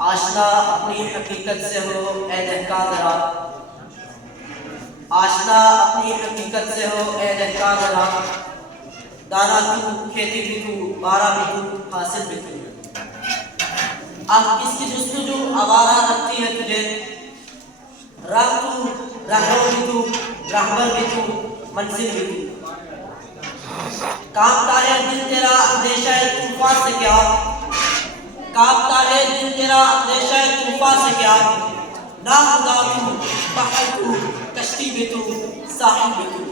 آشنا اپنی حقیقت سے ہو اے دہقان ذرا، آشنا اپنی حقیقت سے ہو اے دہقان ذرا، دانا تو کھیتی بھی تو بارہ بھی تو حاصل بھی تو۔ اب کس کی جستجو آوارہ رکھتی ہے تجھے، راہ تو رہنو بھی تو رہبر بھی تو منزل بھی تو۔ کانپتا ہے دل تیرا اندیشہ طوفان سے کیا، کانپتا ہے دل تیرا اندیشہ طوفان سے کیا، ناخدا تو بحر تو کشتی بھی تو ساحل بھی تو۔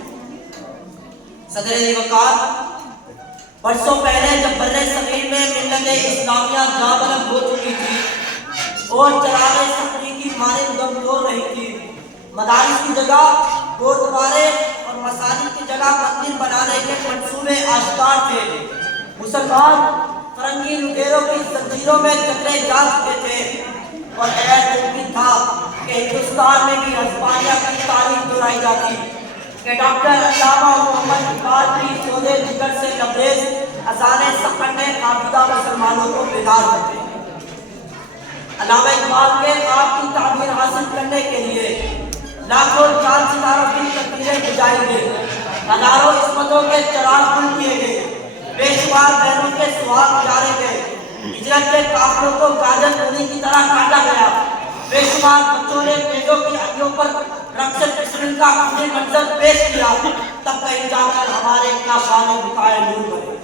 صدر وقار، برسوں پہلے جب بر صغیر میں ملت اسلامیہ جاں بلند ہو چکی تھی اور چراغ صفری کی مانند دم توڑ رہی تھی، مدارس کی جگہ گردوارے اور مساجد کی جگہ مندر بنانے کے منصوبے آشکار تھے، مسلمان فرنگی لٹیروں کی زنجیروں میں جکڑے جا چکے تھے اور غیر ممکن تھا کہ ہندوستان میں بھی ہسپانیہ کی تاریخ دہرائی جاتی کہ ڈاکٹر علامہ محمد اقبال کی سودے جگر سے لبریز اذان سخن قابضہ مسلمانوں کو بیدار کرتے ہیں۔ علامہ اقبال کے خواب کی تعبیر حاصل کرنے کے لیے لاکھوں چاند ستاروں کی تقریریں بجائی گئی، ہزاروں عصمتوں کے چراغ گل کیے گئے، بے شمار بہنوں کے سوال گزارے گئے، ہجرت کے قافلوں کو گاجر پوری کی طرح کاٹا گیا، بے شمار بچوں نے بیٹوں کی ہڈیوں پر رقص پسرن کا اپنے منظر پیش کیا، تب کہیں جا کر ہمارے کاشان بقائے نور بنے۔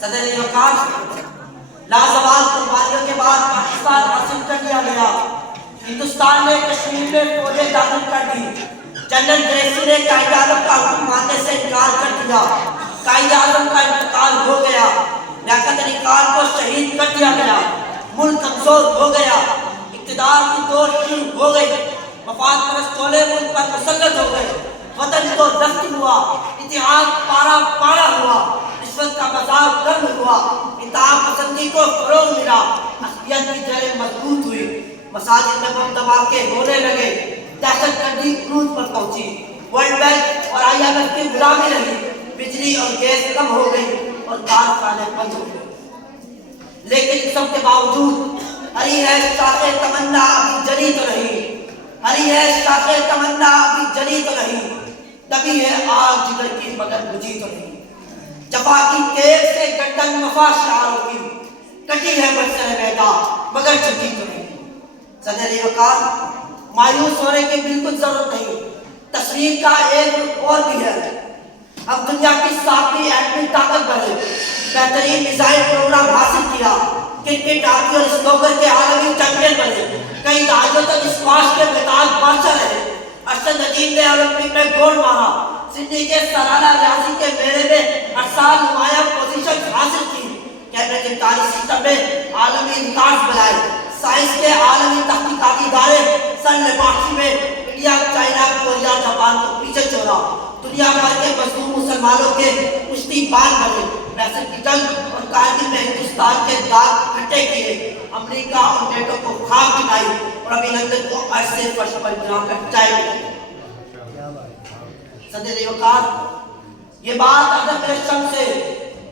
صدر وقار، لازوال قربانیوں کے بعد پاکستان حاصل کر لیا گیا، ہندوستان نے کشمیر میں فوجیں داخل کر دی، جنرل گریسی نے قائد اعظم کا حکم ماننے سے انکار کر دیا، قائد اعظم کا انتقال ہو گیا، لیاقت علی خان کو شہید کر دیا گیا، ملک کمزور ہو گیا، اقتدار کی دوڑ شروع ہو گئی، مفاد پرست ٹولے ملک پر مسلط ہو گئے، وطن کو دست ہوا، اتحاد پارا پارا ہوا، رشوت کا بازار گرم ہوا، انتہا پسندی کو فروغ ملا، عصبیت کی جڑیں مضبوط ہوئی، مساجد میں بم دھماکے ہونے لگے، دہشت گردی عروج پر پہنچی، ورلڈ بینک اور آئی ایم ایف کی غلامی رہی، بجلی اور گیس کم ہو گئی اور کارخانے بند ہو گئے۔ لیکن سب کے باوجود ہری ہے شاخ تمنا ابھی جلی تو نہیں، ہری ہے شاخ تمنا ابھی جلی تو نہیں، تبھی ہے آگ جگر کی مگر بجھی تو نہیں، جفا کی کیل سے گردن وفا شعاروں کی، کٹی ہے برسر میدا مگر جھکی تو نہیں۔ صدر وقار، مایوس ہونے کی بالکل ضرورت نہیں، تصویر کا ایک اور بھی ہے، اب دنیا کی ساتویں ایٹمی طاقت بنے، بہترین میزائل پروگرام حاصل کیا، کرکٹ ہاکی اور سنوکر کے عالمی چیمپئن بنے، کئی دہائیوں تک اسکواش کے بیتاج بادشاہ رہے، ارشد عظیم نے اولمپک میں گولڈ مارا، سڈنی کے سالانہ ریاضی کے میلے میں ہر سال نمایاں پوزیشن حاصل کی، کیمرے کے تاریخ سسٹم میں عالمی ریکارڈ بنائے، سائنس کے عالمی تحقیقاتی ادارے سن لیبارٹری میں انڈیا، چائنا، کوریا، جاپان کو پیچھے چھوڑا، دنیا بھر کے مظلوم مسلمانوں کے کشتی بان بنے، بحثت کی جنگ اور کارگل میں ہندوستان کے داغ کھٹے کیے، امریکہ اور نیٹو کو خاک دکھائی اور ابھی لندن کو عرش سے فرش پر گرا کر چائے ملی۔ صدر وقار، یہ بات عدم رشم سے،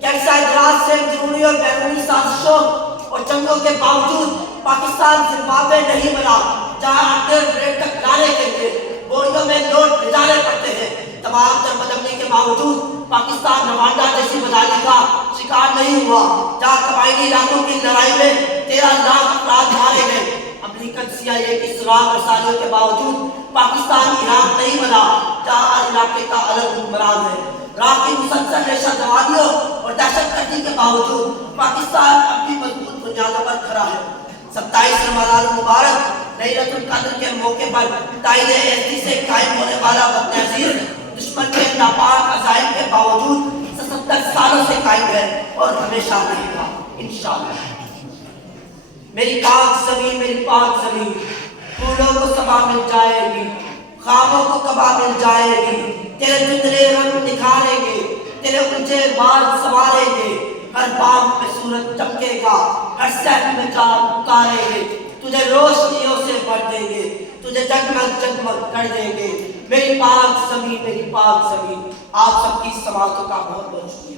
کیسا اجلاس سے، ضروری اور بیرونی سازشوں اور جنگوں کے باوجود پاکستان زمبابوے نہیں بنا، جہاں انڈر ریٹ تک لانے کے لیے بوریوں میں نوٹ بھیجانے پڑتے ہیں، تمام تر بدامنی کے باوجود پاکستان روانڈا جیسی بدحالی کا شکار نہیں ہوا، جہاں قبائلی علاقوں کی لڑائی میں 13 لاکھ افراد مارے گئے، امریکن CIA کی سراغ رسالیوں کے باوجود پاکستان عراق نہیں بنا، جہاں ہر علاقے کا الگ حکمران ہے، راہ کی مسلسل ریشہ دوادیوں اور دہشت گردی کے باوجود پاکستان اپنی مضبوط بنیادوں پر کھڑا ہے۔ 27 رمضان المبارک لیلۃ القدر کے موقع پر تائید ایزدی سے قائم ہونے والا وطن عزیز دشمن کے ناپاک عزائم کے باوجود 77 سالوں سے قائم ہے اور ہمیشہ رہے گا انشاءاللہ۔ میری پاک زمین، میری پاک زمین، پھولوں کو صبا مل جائے گی، خوابوں کو کبا مل جائے گی، تیرے جتنے رنگ نکھاریں گے، تیرے اونچے بال سواریں گے، ہر بام پہ سورج چمکے گا، ہر صحن میں چاند پکاریں گے، تجھے روشنیوں سے بھر دیں گے، تجھے جگمگ جگمگ کر دیں گے۔ میری پاک زمین، میری پاک زمین، آپ سب کی سماعتوں کا بہت بہت شکریہ۔